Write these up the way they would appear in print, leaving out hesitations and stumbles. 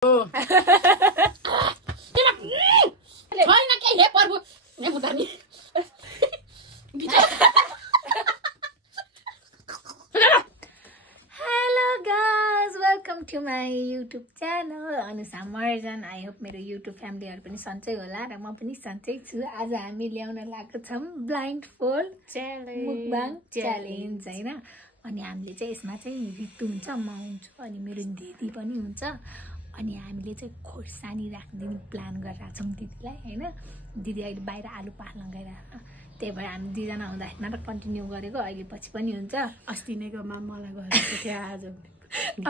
guys, welcome to my YouTube channel अनुसा मर्जन। I hope मेरो YouTube फ्यामिलीहरु पनि सन्चै होला र म पनि सन्चै छु। आज हामी ल्याउन लागेको छौं ब्लाइन्ड फोल्ड च्यालेन्ज मुकबाङ च्यालेन्ज हैन। अनि हामीले चाहिँ यसमा चाहिँ ऋतु हुन्छ, म हुन्छु अनि मेरो दिदी पनि हुन्छ। अनि हामीले चाहिँ खोर्सानी राख्ने प्लान गरिरहेको छौं दिदीलाई हैन। दिदी अहिले बाहिर आलु पाल्न गइरहेको, त्यही भएर हामी दुईजना हुँदाखेरि मात्र कन्टिन्यू गरेको, अहिले पछि पनि हुन्छ। अस्ति नैको मलाई गरेको थियो, आज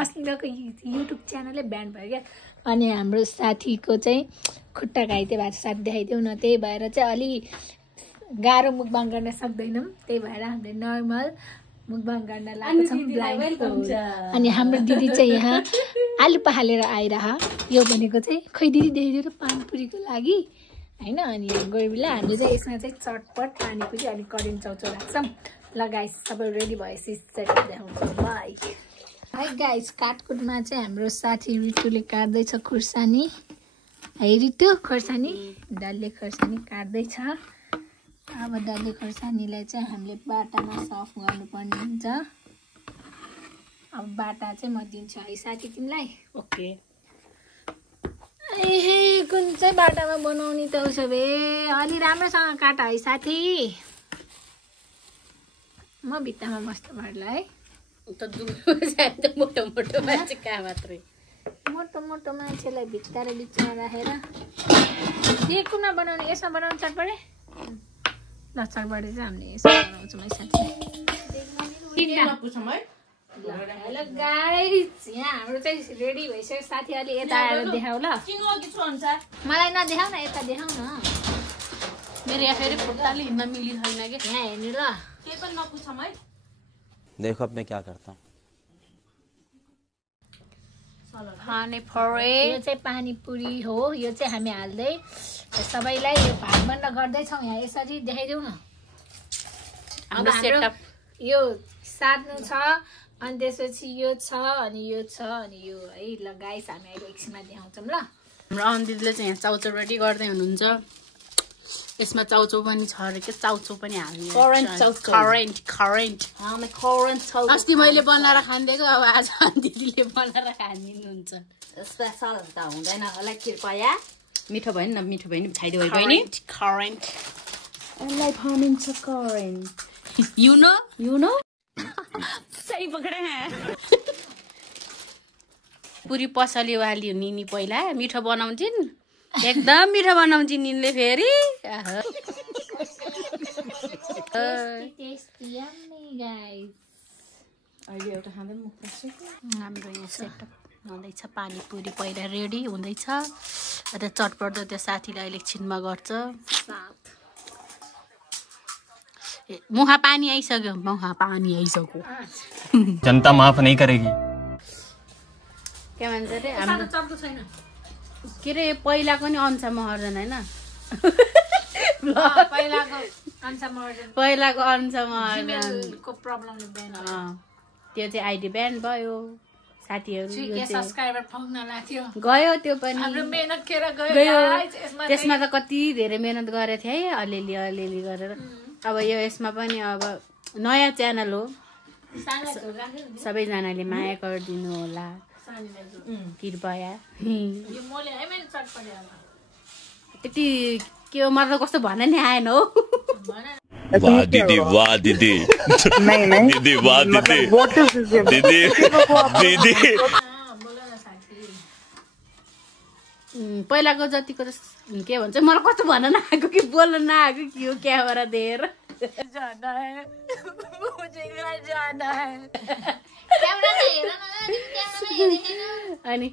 अस्तिको युट्युब च्यानलै ब्यान भयो क्या। अनि हाम्रो साथीको चाहिँ खुट्टा घाइते भएको छ, साथी देखाइदेऊ न। त्यही भएर चाहिँ अलि गाह्रो मुकबाङ गर्न सक्दैनौँ, त्यही भएर हामीले नर्मल मुकबाङ गर्न लागेको छौँ ब्लाइन्ड फोल्ड। अनि हाम्रो दिदी चाहिँ यहाँ आलु पखालेर आइरह। यो भनेको चाहिँ खै दिदी देखाइदियो र पानीपुरीको लागि हैन। अनि गोरबिला हामीले चाहिँ यसमा चाहिँ चटपट पानीपुरी अनि करेन्ट चाउचाउ राख्छौँ। ल गाइस सबै रेडी भएपछि सेट देखाउँछु। बाई। है गाइस, काटकुटमा चाहिँ हाम्रो साथी ऋतुले काट्दैछ खुर्सानी। है ऋतु, खुर्सानी डल्ले खुर्सानी काट्दैछ। अब डल्ले खुर्सानीलाई चाहिँ हामीले बाटामा सफ गर्नुपर्ने हुन्छ। अब बाटा चाहिँ म दिन्छु है साथी तिमीलाई। ओके। ए कुन चाहिँ बाटामा बनाउने त उसो भए अलि राम्रोसँग काट है साथी। म भित्तामा बस्नु पर्ला है। मोटो मोटो मान्छे कहाँ मात्रै, मोटो मोटो मान्छेलाई भित्ता र बिचमा राखेर के कुना बनाउने? यसमा बनाउनु चटपटे। ल चटपटे चाहिँ हामीले यसमा बनाउँछौँ है साथी। हेलो गाइस, यहाँ हाम्रो चाहिँ रेडी भइसक्यो। साथी अलि यता आएर देखाऊ ल। मलाई नदेखाऊ न, यता देखाऊ न। मेरो यहाँ फेरि खुट्टाले हिँड्न मिली छैन कि। यहाँ हेर्नु ल। केही पनि नपुछौँ है। देखो अब मैं क्या करता हूँ। यो चाहिँ पानीपुरी हो। यो चाहिँ हामी हाल्दै सबैलाई यो भाग बन्द गर्दैछौँ। यहाँ यसरी देखाइदेऊ न। अब हाम्रो यो साट्नु छ, अनि त्यसपछि यो छ, अनि यो छ, अनि यो है। ल गाइस, हामी अहिले एकछिनमा देखाउँछौँ ल। हाम्रो अन दिदीले चाहिँ यहाँ चाउचाउ रेडी गर्दै हुनुहुन्छ। यसमा चाउचाउ पनि छ अरे के, चाउचाउ पनि हाल्ने। करेन्ट। अस्ति मैले बनाएर खानिदिएको, अब आज दिदीले बनाएर खानिदिनुहुन्छ। स्पेसल त हुँदैन होला कृपया। मिठो भयो नि, मिठो भयो नि खाइदियो बहिनी। करेन्ट लाइफ हार्मिङ छ करेन्ट। यू नो सही पकडे हैं। पुरी पसली वाली निनी पहिला मिठो बनाउँछिन्, एकदम मिठो बनाउँछिन् यिनले फेरि। अहिले एउटा खाँदै मुख पर्छ। हाम्रो यहाँ सेटअप हुँदैछ, पानीपुरी पहिला रेडी हुँदैछ। अन्त चटपट त्यो साथीले अहिले एकछिनमा गर्छ। मुहा पानी आइसक्यो, जनता माफ नहीं करेगी। के भन्छ रे हाम्रो के रे पहिलाको नि अंश महर्जन होइन, पहिलाको अंश महर्जनको प्रब्लमले ब्यान त्यो चाहिँ आइडी ब्यान भयो। साथीहरू गयो, त्यो पनि हाम्रो मेहनत खेर गयो। त्यसमा त कति धेरै मेहनत गरेको थिएँ है, अलिअलि गरेर। अब यो यसमा पनि अब नयाँ च्यानल हो, सबैजनाले माया गरिदिनु होला कृपया। त्यति के हो, मलाई कस्तो भन्न नि आएन हो। वाह दीदी, वाह दीदी, दीदी वाह दीदी, दीदी दीदी। पहिलाको जतिको के भन्छ मलाई कस्तो भन्न नआएको कि बोल्न नआएको कि हो। क्यामेरा दिएर जाना है, मुझे जाना है। अनि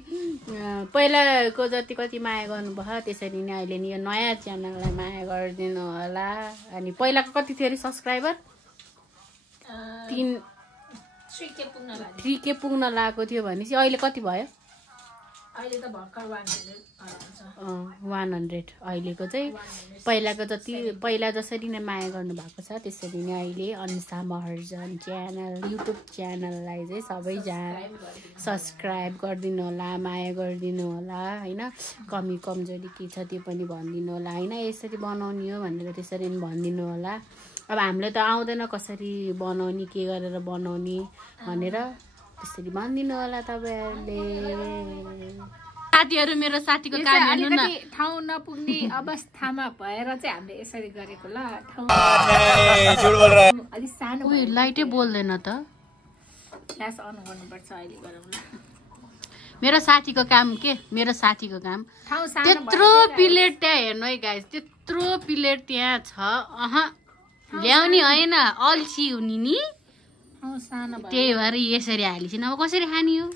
पहिलाको जति कति माया गर्नुभयो त्यसरी नै अहिले नि यो नयाँ च्यानललाई माया गरिदिनु होला। अनि पहिलाको कति थियो अरे सब्सक्राइबर? 3K पुग्न लागेको थियो भनेपछि अहिले कति भयो? अहिले त भर्खर 100 छ 100 अहिलेको चाहिँ पहिलाको जति पहिला जसरी नै माया गर्नुभएको छ त्यसरी नै अहिले अनुषा महर्जन च्यानल युट्युब च्यानललाई चाहिँ सबैजना सब्सक्राइब गरिदिनु होला माया गरिदिनु होला होइन कमी कमजोरी के छ त्यो पनि भनिदिनु होला होइन यसरी बनाउने हो भनेर त्यसरी पनि भनिदिनु होला अब हामीलाई त आउँदैन कसरी बनाउने के गरेर बनाउने भनेर त्यसरी भनिदिनु होला तपाईँहरूले साथीहरू मेरो साथीको काम हेर्नु न ठाउँ नपुग्ने अवस्थामा भएर चाहिँ हामीले यसरी गरेको ल अलि सानो उयो लाइटै बोल्दैन त फ्ल्यास अन गर्नुपर्छ अहिले गरौँ ल मेरो साथीको काम के मेरो साथीको काम ठाउँ सानो त्यत्रो प्लेट त्यहाँ हेर्नु है गाइस त्यत्रो प्लेट त्यहाँ छ ल्याउने होइन अल्छी हुने नि ठाउँ सानो त्यही भएर यसरी हालिसिन अब कसरी खाने हो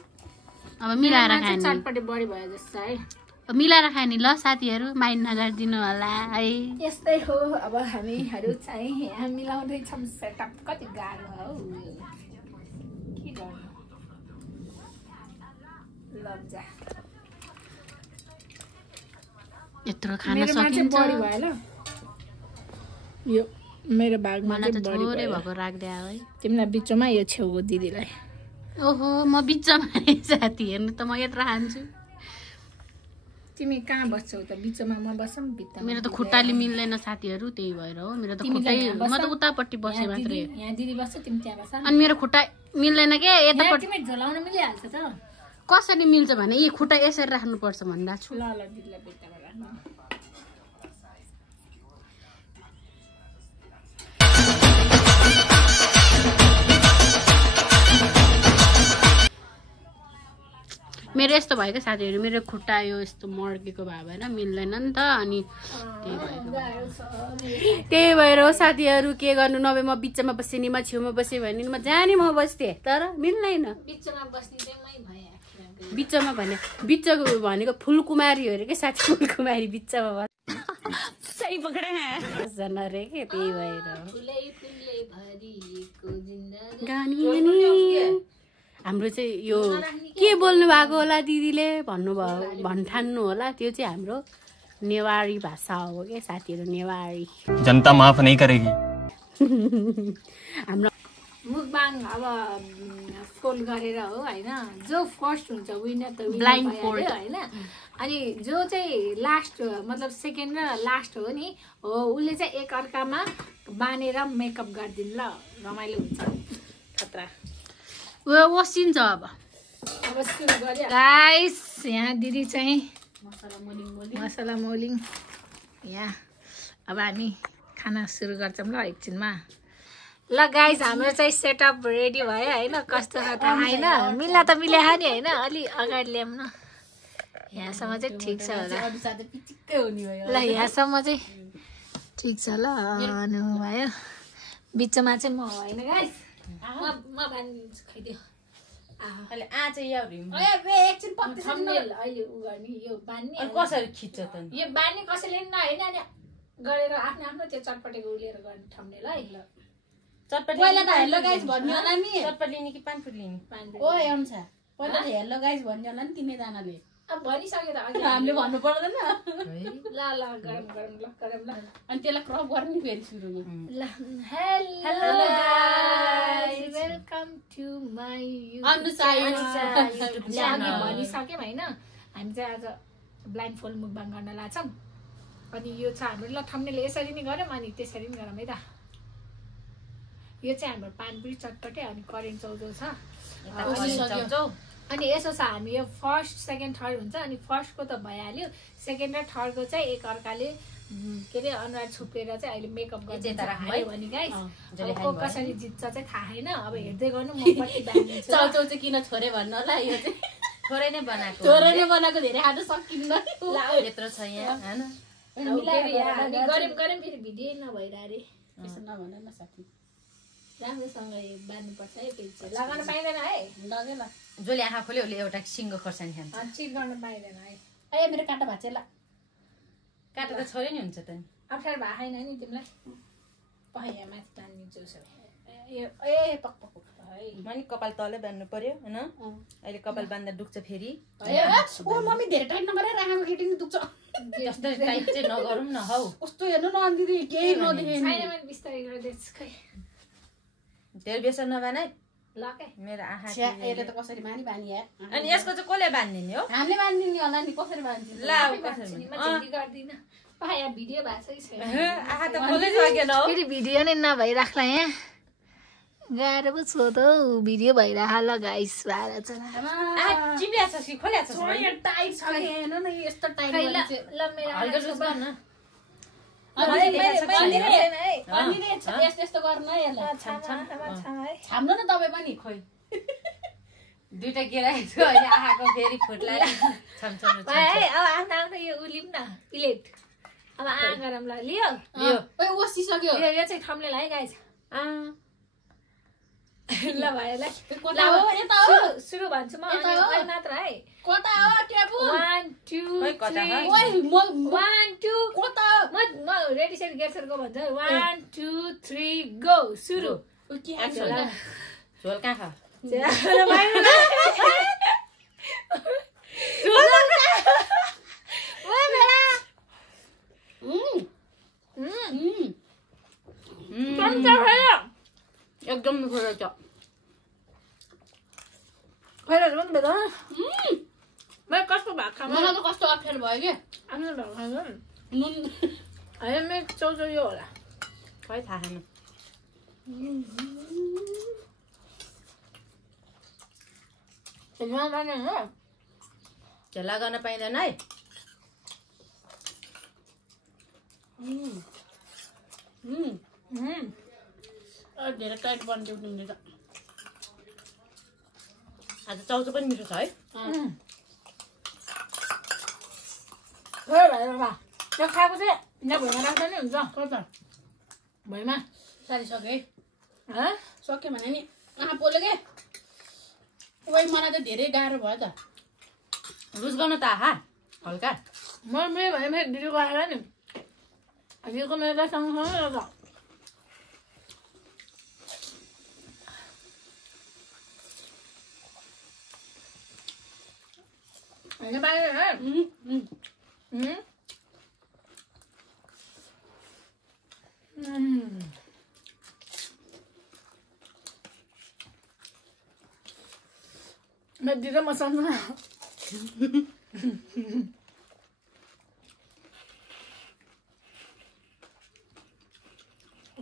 अब मिलाएर खाने चटपटी बढी भयो जस्तो है मिलाएर खाने ल साथीहरू माइन्ड नगरिदिनु होला है यस्तै हो अब हामीहरू चाहिँ यहाँ मिलाउँदैछौँ सेटअप कति गाह्रो हो के गर्नु लज्जा यत्रो खान मेरोमा चाहिँ सकिन्छ बढी भयो ल यो मेरो भागमा मलाई त चाहिँ बढी थोरै भयो भएको राख्दै आऊ है तिमीलाई बिचमा यो छेउको दिदीलाई ओहो म बिचमा साथी हेर्नु त म यत्रो खान्छु तिमी कहाँ बस्छौ त बिचमा म बस्छौँ भित्तामा मेरो त खुट्टाले मिल्दैन साथीहरू त्यही भएर हो मेरो त खुट्टै म त उतापट्टि बसेँ मात्रै यहाँ दिदी बस्छ तिमी त्यहाँ बस्छ अनि मेरो खुट्टा मिल्दैन के यतापट्टि तिमी झोलाउन मिलिहाल्छ त कसरी मिल्छ भने यी खुट्टा यसरी राख्नुपर्छ भनिरहेको छु ल ल दिदीलाई भित्तामा राख्नु मेरो यस्तो भयो क्या साथीहरू मेरो खुट्टा यो यस्तो मर्केको भए भएन मिल्दैन नि त अनि त्यही भएर हो साथीहरू के गर्नु नभए म बिचमा बसेँ नि म छेउमा बसेँ भने म जाने म बस्थेँ तर मिल्दैन बिचमा बस्ने चाहिँ मै भएँ बिचमा भने बिचको भनेको फुलकुमारी हो अरे के साथी फुलकुमारी बिचमा बस सही पक्रे जना रे के त्यही भएर हाम्रो चाहिँ यो के बोल्नु भएको होला दिदीले भन्नुभयो भन्ठान्नु होला त्यो चाहिँ हाम्रो नेवारी भाषा हो क्या साथीहरू नेवारी जनता माफ नहीं करेगी हाम्रो मुखबाङ अब फोल्ड गरेर हो होइन जो फर्स्ट हुन्छ विनर त Blind विनर fold. होइन अनि जो चाहिँ लास्ट मतलब सेकेन्ड र लास्ट हो नि हो उसले चाहिँ एक अर्कामा बाँधेर मेकअप गरिदिनु ल रमाइलो हुन्छ खतरा वसिन्छ अब सुरु गऱ्यो गाइस यहाँ दिदी चाहिँ मसला मोलिङ यहाँ अब हामी खाना सुरु गर्छौँ ल एकछिनमा ल गाइस हाम्रो चाहिँ सेटअप रेडी भयो होइन कस्तो छ थाहा छैन मिल्ला त मिलायो नि होइन अलि अगाडि ल्याउँ न यहाँसम्म चाहिँ ठिक छ होला ल यहाँसम्म चाहिँ ठिक छ ल अनि भयो बिचमा चाहिँ म होइन गाइस म बानिदिन्छु खाइदियो अहिले उ गर्ने यो बान्ने कसरी खिच्छ त यो बान्ने कसैले पनि नहेर्ने अनि गरेर आफ्नो आफ्नो त्यो चटपटेको उलिएर गर्ने ठाउँले ल पहिला त हेलो गाइस भन्ने होला नि चटपट लिने कि पानफुट लिने ओ अनुसार पहिला त हेलो गाइस भन्ने होला नि तिनैजनाले अब भनिसक्यो त अघि हामीले भन्नु पर्दैन ल ल गरम गरम ल गरम ल अनि त्यसलाई क्रप गर्ने फेरि सुरुमा ल hello guys welcome to my भनिसक्यौँ होइन हामी चाहिँ आज ब्लाइन्ड फोल्ड मुखबाङ गर्न लाग्छौँ अनि यो छ हाम्रो ल थम्नेल यसरी नै गरौँ अनि त्यसरी नै गरौँ है त यो चाहिँ हाम्रो पानपुरी चटपटे अनि करेन्ट चौचौ छ अनि यसो छ हामी यो फर्स्ट सेकेन्ड थर्ड हुन्छ अनि फर्स्टको त भइहाल्यो सेकेन्ड र थर्डको चाहिँ एक अर्काले के अरे अनुहार छोपेर चाहिँ अहिले मेकअप गर्दै हाल्यो भने गाइस को कसरी जित्छ चाहिँ थाहा छैन अब हेर्दै गर्नु म कति बाँधिदिन्छु चौचौ चाहिँ किन छोरे भन्नु होला यो चाहिँ थोरै नै बनाएको धेरै खान सकिन्न यत्रो छ यहाँ हैन गरम गरम फेरि भिडियो नभइरह रे यसो नभन न साथी राम्रोसँग बाँध्नुपर्छ है पेज लगाउन पाइँदैन है लगे ल जसले आँखा खोल्यो उसले एउटा सिङ्गो खोर्सानी खान्छ चिट गर्न पाइँदैन है ए मेरो काँटा भाँचे ल काटेर छोरै नि हुन्छ त अप्ठ्यारो भएको छैन नि तिमीलाई पहाइया माथि तानिदिन्छु ए पक पक है मनी कपाल तले बान्नु पर्यो हैन अहिले कपाल बान्दा दुख्छ फेरि ओ मम्मी धेरै टाइट नगरे राखेको केटी नि दुख्छ जस्तो टाइट चाहिँ नगरौँ न हौ कस्तो हेर्नु न अनि दिदी केही नदेखे छैन मैले बिस्तारै गर्दैछु खै धेरै बेसर नबानाइ ल के मेरो आँखा यसले त कसरी बानी यार अनि यसको चाहिँ कसले बान्दिने हो हामीले बानिदिने होला नि कसरी बानिदिने ला म झिल्ली गर्दिन पाया भिडियो भएको छैन आँखा त खोलै सकेन हौ फेरि भिडियो नै नभइराख्ला यहाँ गाह्रो पो छ त हौ भिडियो भइरह ल गाइस बाह्र चला आँखा चिम्ल्या छ कि खोल्या छ टाइट छ हेर्नु न यस्तो टाइट खै गरेर ल मेरो हल्का जुस गर्न अनि यस्तो गर्न है यसलाई छाम्नु न तपाईँ पनि खोइ दुईटा गिराएको अहिले आँखाको फेरि फुट्ला छमछम है अब आफ्नो आफ्नो यो उलिम न प्लेट अब गरम ल लियो ओइ ओसिसक्यो यो चाहिँ थम्नेल है गाइस ल भयो ल कता हो यता हो सुरु भन्छु म अनि मात्र है कता हो टेबु 1 2 कता हो? 3 ओइ म 1 2 कता म रेडी सेट गेट्सरको भन्छु 1 2 3 गो सुरु के झोल कहाँ खा एकदम मिठो रहेछ कस्तो भात खानु मलाई त कस्तो अप्ठ्यारो भयो के आफ्नो भात खानु नुन होइन मेरो चाउचाउ यो होला खै थाहा छैन झोला गर्न पाइँदैन है धेरै टाइट बनिदियो तिमीले त आज चाउचाउ पनि मिठो छ है त्यो खाएको चाहिँ यहाँ भुइँमा राख्दा नि हुन्छ कता भुइँमा सारी सक्यो हँ सक्यो भने नि पोल्यो के ओइ मलाई त धेरै गाह्रो भयो त रुच गर्नु त आहा हल्का म मेरो भए मेरो दिदीको आएर नि दिदीको मेरो त सँगसँगै त होइन बाहिर मेरो दिदी म सँगसँगै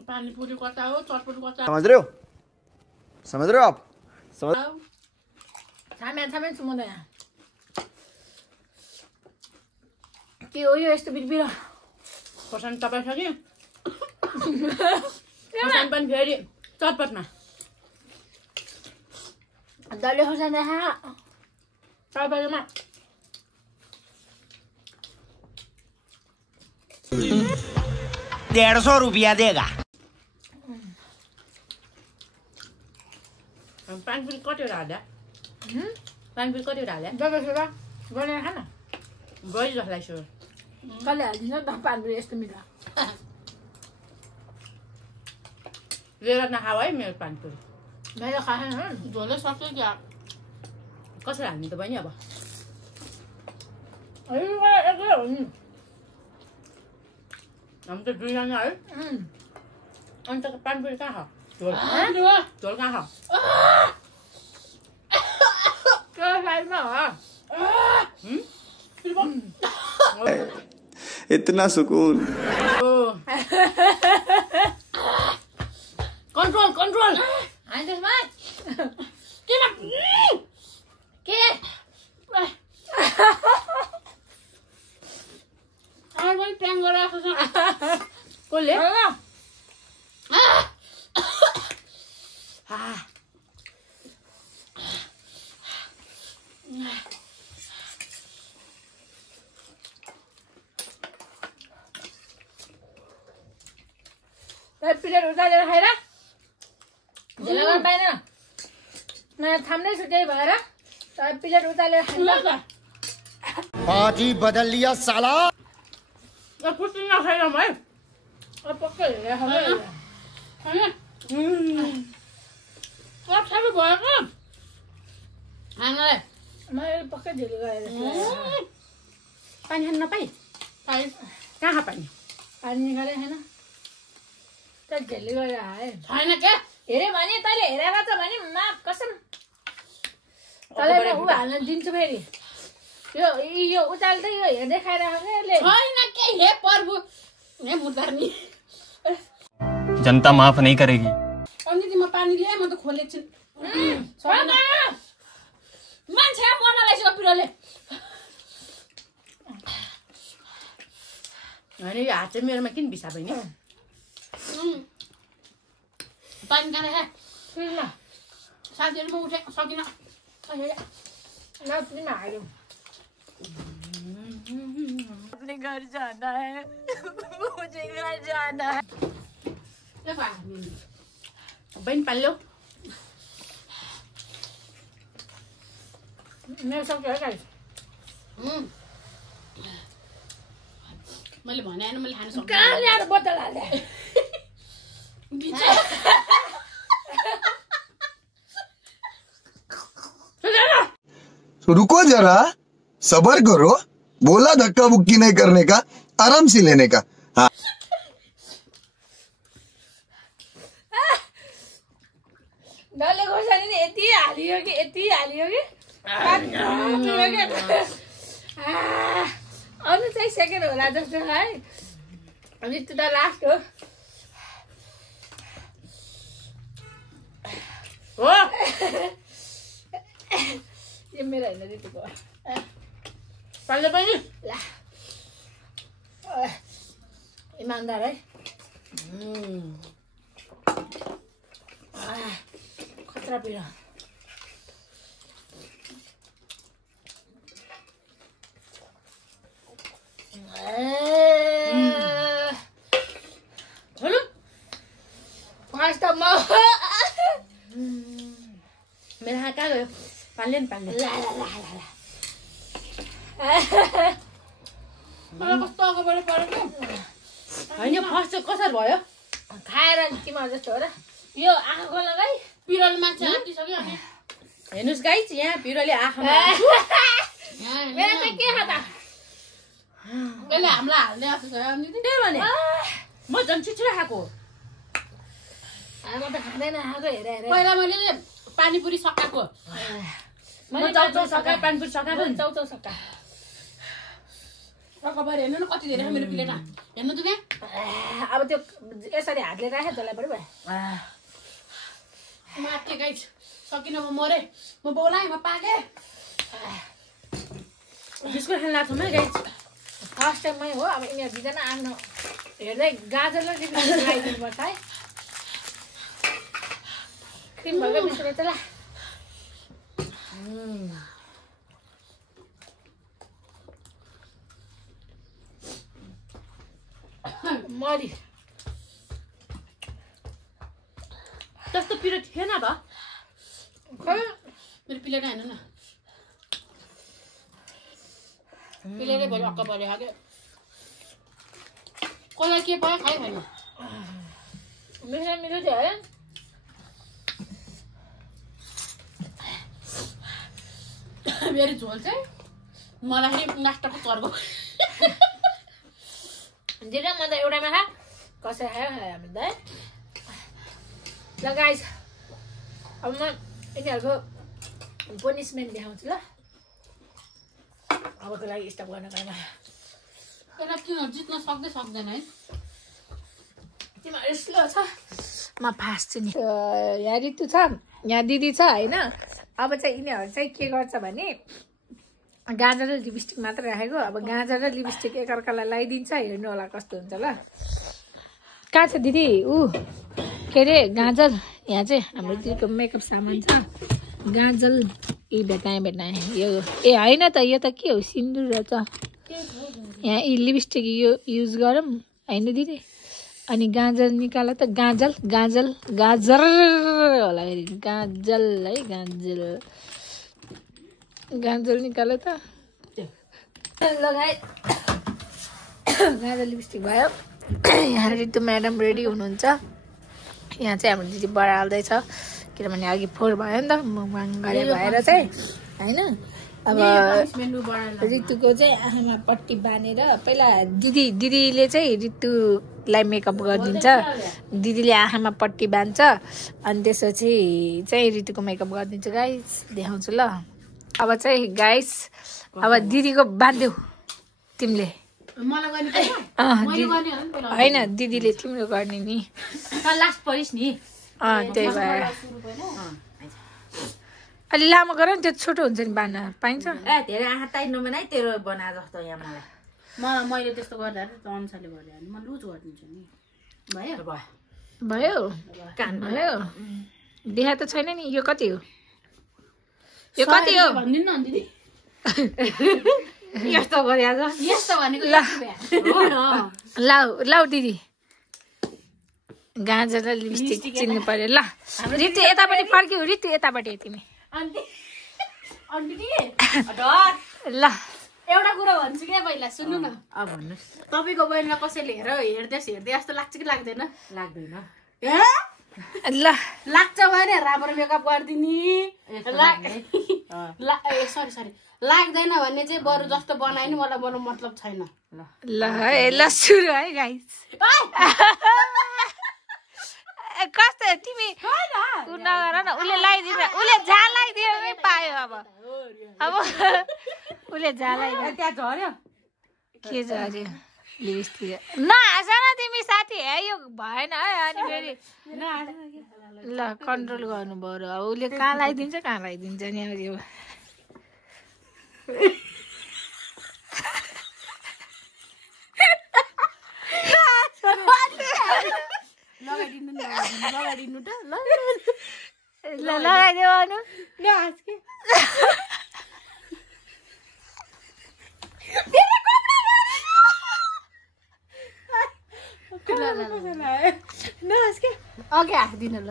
पानीपुरी कता हो चटपटी कता समझ रहे हो आप समझ छामे छु म त यहाँ के हो यो यस्तो बिरबिर खोर्सानी तपाईँ छ कि खोर्सानी पनि फेरि चटपटमा दलियो खोर्सानी देखा तपाईँकोमा 150 रुपया देगा पानीपुरी कतिवटा हाल्दा पानीपुरी कतिवटा हाल्दा दबाई गरेर खान गयो जसलाई सो कसले हालिदिन्छ त पानीपुरी यस्तो मिठो लिएर नखाऊ है मेरो पानीपुरी मैले खाएन झोलै सक्यो क्या कसरी हाल्ने त बहिनी अब एकै हो नि हामी त दुईजना है अन्त पानीपुरी कहाँ खा झोल झोल कहाँ खा त्यो साइडमा हो इतना सुकून कन्ट्रोल कन्ट्रोल त्यसमा के आमा पनि प्लान गरिरहेको छ कसले प्लेट उचालेर खाएर झेला गर्न पाएन नयाँ थाम्नै छु त्यही भएर प्लेट उचालेर खान्छ पार्टी बदल लिया साला कुर्सी नखाइरहँ है पक्कै हेरेर खाँदै अप्ठ्यारो भएको खानालाई मैले पक्कै ढिलो गरेर पानी खान नपाइ कहाँ पानी पानी निकाले छैन त ढिलो गरेर आए छैन क्या हेरे भने तैँले हेरेर त भने मा कसम तँलाई म ऊ हाल्न दिन्छु फेरि यो उचाल्दै यो हेर्दै खाइरहेको यसले छैन के हे प्रभु हे मुदार्नी जनता माफ नहीं करेगी। अनि दिदी म पानी ल्याए म त खोलेको छु मान्छे मर्न लागिसक्यो पिरोले अनि यो हात चाहिँ मेरोमा किन बिसा बहिनी पानी खाने है साथीहरू म उठे सकिन तिमीमा हाल्यो अपने घर जाना है मुझे घर जाना है बहिनी पानी ल्याऊ मेरो सक्यो है गाइस मैले भने हैन मैले खान सक्छु कहाँ ल्याएर बोतल हाल्दै रुको जरा सबर करो बोला धक्का बुक्की नहीं करने का आराम से लेने का हाँ डल्ले खोर्सानी यति हालियो कि अरू चाहिँ सेकेन्ड होला जस्तो है अनि त्यो त लास्ट हो यो मेरो होइन दिदीको पाल्ले बहिनी ला इमान्दार है खतरा पिरो फर्स्ट म मेरो हात कहाँ गयो पाल्ले नि पाल्ले मलाई कस्तो अगाबाट परेको होइन फर्स्ट चाहिँ कसरी भयो खाएर तिम्रो जस्तो हो र यो आँखाको लगाइ पिरोले मान्छे आँटिसक्यो अनि हेर्नुहोस् गाइस यहाँ पिरोले आँखामा मेरो चाहिँ के खाता यसले हामीलाई हाल्ने जस्तो छ अनि त्यही भने म झन् छिटो खाएको म त खाँदैन आँखाको हेरेर पहिला मैले पानीपुरी सकाएको मैले चाउचाउ सकाएँ पानीपुरी सकाएको नि चाउचाउ सका खबर हेर्नु न कति धेरै मेरो प्लेट हेर्नु त त्यहाँ अब त्यो यसरी हातले राखेँ जसलाई पनि भयो माथि गाइस सकिन म मरे म बोलाएँ म पाकेँ बिस्कुट खान लाग्छ म गाइस फर्स्ट टाइम मै हो अब यिनीहरू दुईजना आफ्नो हेर्दै गाजर र बिस्कुट लगाइदिनुपर्छ है क्रिम भएको बिस्कुट चाहिँ मरि त्यस्तो पिरो थिएन त खै मेरो प्लेट हेर्नु न प्लेटै भयो अक्क पऱ्यो क्या कसलाई के भयो खाइ खानु मिठो मिठो थियो है मेरो झोल चाहिँ मलाई नास्टाको चर्को दिदी म त एउटामा खा कसै खायो हामी त है ल गाइस अब म यिनीहरूको पनिसमेन्ट देखाउँछु ल अबको लागि स्टप गर्न पाएन यसलाई किन जित्न सक्दैन है तिमीहरू स्लो छ म फास्ट छु नि यहाँ ऋतु छ यहाँ दिदी छ होइन अब चाहिँ यिनीहरू चाहिँ के गर्छ भने गाजर र लिपस्टिक मात्र राखेको अब गाजर र लिपस्टिक एकअर्कालाई लगाइदिन्छ हेर्नु होला कस्तो हुन्छ ल कहाँ छ दिदी के अरे गाजर यहाँ चाहिँ हाम्रो दिदीको मेकअप सामान छ गाजर भेटाएँ यो ए होइन त यो त के हो सिन्दुर रहेछ यहाँ लिपस्टिक यो युज गरौँ होइन दिदी अनि गाजर निकाल त गाजर होला फेरि गाजल है गाजर निकाल त लगाए गाजर लिपस्टिक भयो यहाँ ऋतु म्याडम रेडी हुनुहुन्छ यहाँ चाहिँ हाम्रो दिदी बढाल्दैछ किनभने अघि फोहोर भयो नि त मुखबाङ गरे भएर चाहिँ होइन। अब ऋतुको चाहिँ आँखामा पट्टी बाँधेर पहिला दिदीले चाहिँ ऋतुलाई मेकअप गरिदिन्छ, दिदीले आँखामा पट्टी बाँध्छ अनि त्यसपछि चाहिँ ऋतुको मेकअप गरिदिन्छु गाइस, देखाउँछु ल। अब चाहिँ गाइस अब दिदीको बाँध्यौ तिमीले, होइन दिदीले तिम्रो गर्ने नि, लास्ट परिस् नि। त्यही भएर अलि लामो गर नि, त्यो छोटो हुन्छ नि बाँध्न पाइन्छ। धेरै आँखा टाइट नबनाइ, तेरो बना जस्तो यहाँ मलाई। मैले त्यस्तो गर्दा अनुसारले गर्दा म लुज गरिदिन्छु नि। भयो कान भयो देखा त छैन नि। यो कति हो, यो कति हो भनिदिनु न दिदी। यस्तो गरे आज यस्तो भनेको लाउ दिदी गाजर र लिपस्टिक चिन्नु पर्यो ल। ऋतु यतापट्टि फर्क्यौ, ऋतु यतापट्टि तिमी ल। एउटा कुरा भन्छु क्या पहिला सुन्नु न। भन्नुहोस्। तपाईँको बहिनीलाई कसैले हेर्दै जस्तो लाग्छ कि लाग्दैन? लाग्दैन ल लाग्छ भने राम्रो मेकअप गरिदिने। सरी लाग्दैन भने चाहिँ बरु जस्तो बनायो नि मलाई बरु मतलब छैन। ल है ल सुरु है गाइस। कस्तो तिमी नगर न, उसले लगाइदिन्छ, उसले झालाइदियो नै पायो। अब उसले झालाइदियो, त्यहाँ झर्यो के झऱ्यो लिपस्टिक नहाँस न तिमी साथी। हे यो भएन है अनि फेरि ल कन्ट्रोल गर्नु पर्यो। अब उसले कहाँ लगाइदिन्छ नि अब यो लगाइदिनु त ल लगाइदेऊ अनु। अघि हालिदिनु ल।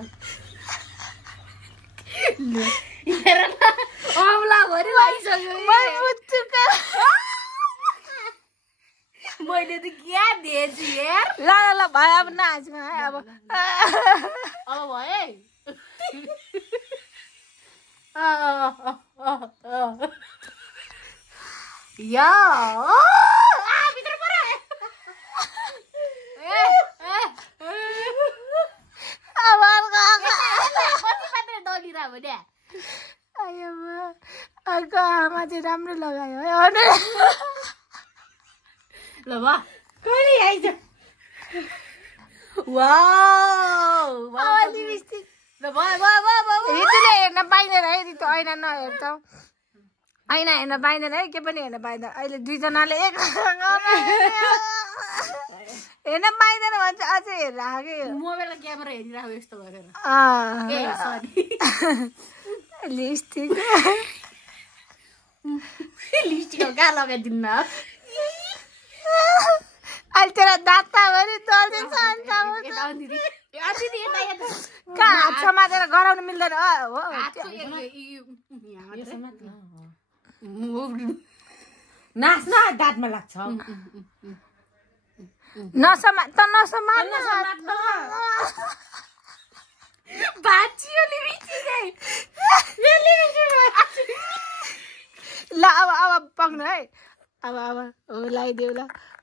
मैले त क्या दिएछु यार। ल ल भयो अब नहाँस्नु है अब भयो या भित्र पऱ्यो। अर्को आमा चाहिँ राम्रो लगायो है अनु। ल वा कहिले आइज वाउ लिपस्टिक ल भयो ऋतुले हेर्न पाइँदैन है, ऋतु ऐना नहेर त, ऐना हेर्न पाइँदैन है, के पनि हेर्न पाइँदैन। अहिले दुईजनाले एक हेर्न पाइँदैन भन्छ अझै हेरेर आएको मोबाइलमा क्यामेरा हेरिरहेको यस्तो गरेर। लिपस्टिक लिपस्टिक कहाँ लगाइदिनु न। अहिले तेरो दाँत पनि चल्दैछ कहाँ हात समातेर गराउनु मिल्दैन हो। नाच्न दाँतमा लाग्छ। ल अब पक्नु है, अब हो लगाइदेऊ ल।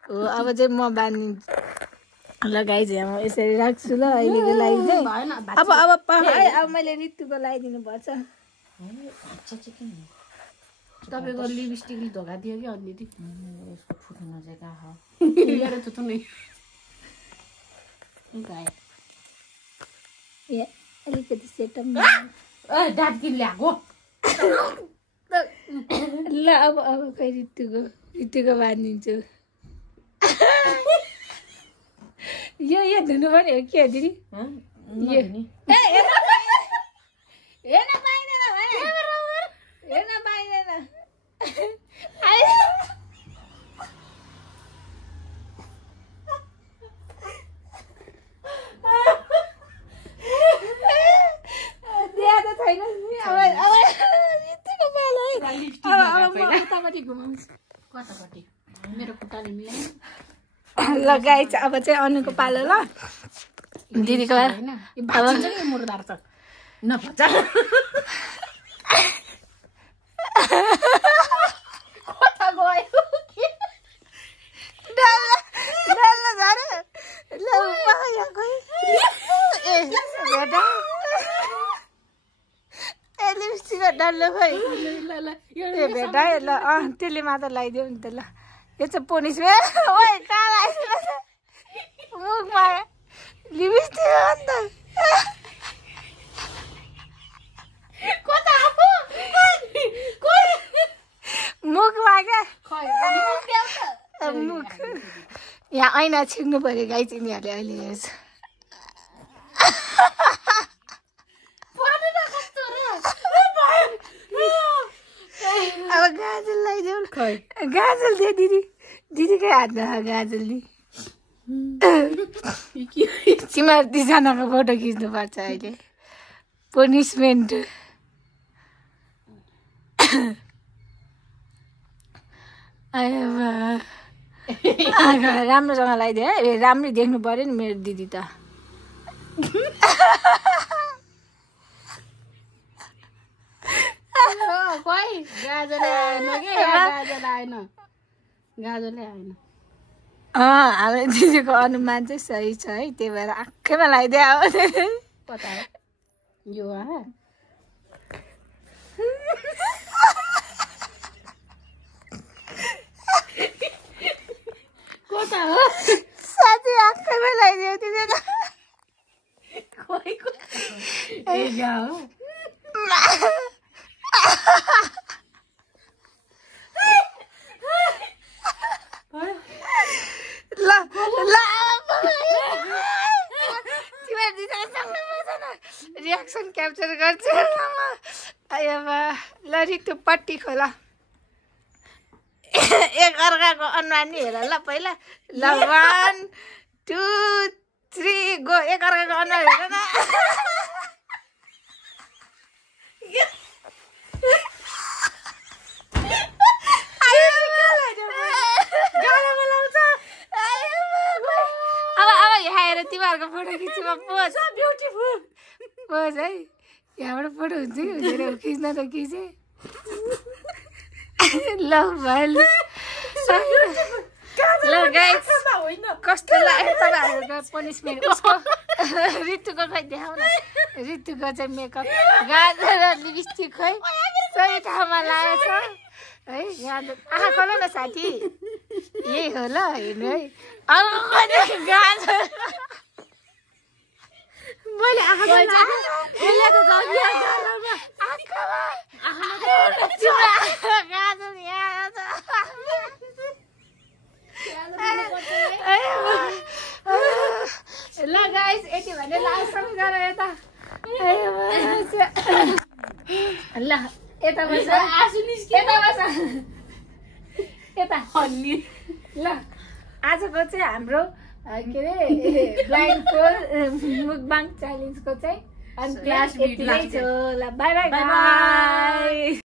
हो अब चाहिँ म बाँधिदिन्छु ल गाइज, म यसरी राख्छु ल अहिलेको लागि चाहिँ। अब है अब मैले ऋतुको लगाइदिनु पर्छ। तपाईँको लिपस्टिकले धोका दियो कि अन्य यसको फुट्नु चाहिँ कहाँ लिएर थुथु नै अलिकति सेटअप दाँत किन ल्याएको। ल अब खै ऋतुको बाँधिदिन्छु। यो धुनु पनि हो के दिदी? यो हेर्न पाइँदैन हेर्न पाइँदैन। दिया त छैन यतापट्टि घुमाउँछु। कतापट्टि मेरो खुट्टाले मिलाइ ल गाइस अब चाहिँ अनुको पालो ल। दिदीको होइन मुर्दार छ नपचा कता गयो डल्ला झरे ल यहाँ गई ए बेटा ए लिपस्टिक डल्लो खै ल ए बेटा ल त्यसले मात्र लगाइदियो नि त ल यो चाहिँ पनिसमेन्ट ओइ कहाँ लगाइदिनु मुखमा लिपस्टिक हो नि त कता आफू मुखमा क्या खै मुख यहाँ ऐना छिर्नु पर्यो गाई चिनीहरूले अहिले हेर्छ अब गाजल लगाइदेऊ खै गाजल दे दिदी दिदीकै हातमा गाजल दि तिमीहरू दुईजनाको फोटो खिच्नुपर्छ अहिले पनिसमेन्ट राम्रोसँग लगाइदियो है राम्रै देख्नु पर्यो नि मेरो दिदी त खै गाजरले आएन के गाजर आएन गाजरले आएन हाम्रो दिदीको अनुमान चाहिँ सही छ है त्यही भएर आँखैमा लगाइदियो कता यो कता हो साथी आँखैमा लगाइदियो तिमी ल रियाक्सन क्याप्चर गर्छु ल रिक्तो पट्टी खोल एक अर्काको अनुहार नि हेर ल पहिला ल 1 2 3 गो एक अर्काको अनुहार हेर न अब तिमीहरूको फोटो खिच्नुमा पोज ब्युटिफुल पोज है यहाँबाट फोटो हुन्छ कि हुँदैन खिच्न त खिचे ल भाइ ल गाइस कस्तो लाग्यो तपाईँहरूको पनिसमेन्ट उसको ऋतुको खै देखाउ न ऋतुको चाहिँ मेकअप गाजर र लिपस्टिक खै सही ठाउँमा लागेको छ है गाजर आँखा खोल न साथी यही हो ल हेर्नु है अर्को गाजर मैले आँखा गाजर यहाँ ल गाइस यति भने लास्ट गर यता ल यता बस यता बस यता ल आजको चाहिँ हाम्रो के अरे ब्लाइन्डफोल्ड मुकबाङ च्यालेन्जको चाहिँ अनि क्लास यति नै छ ल बाई बाई बाई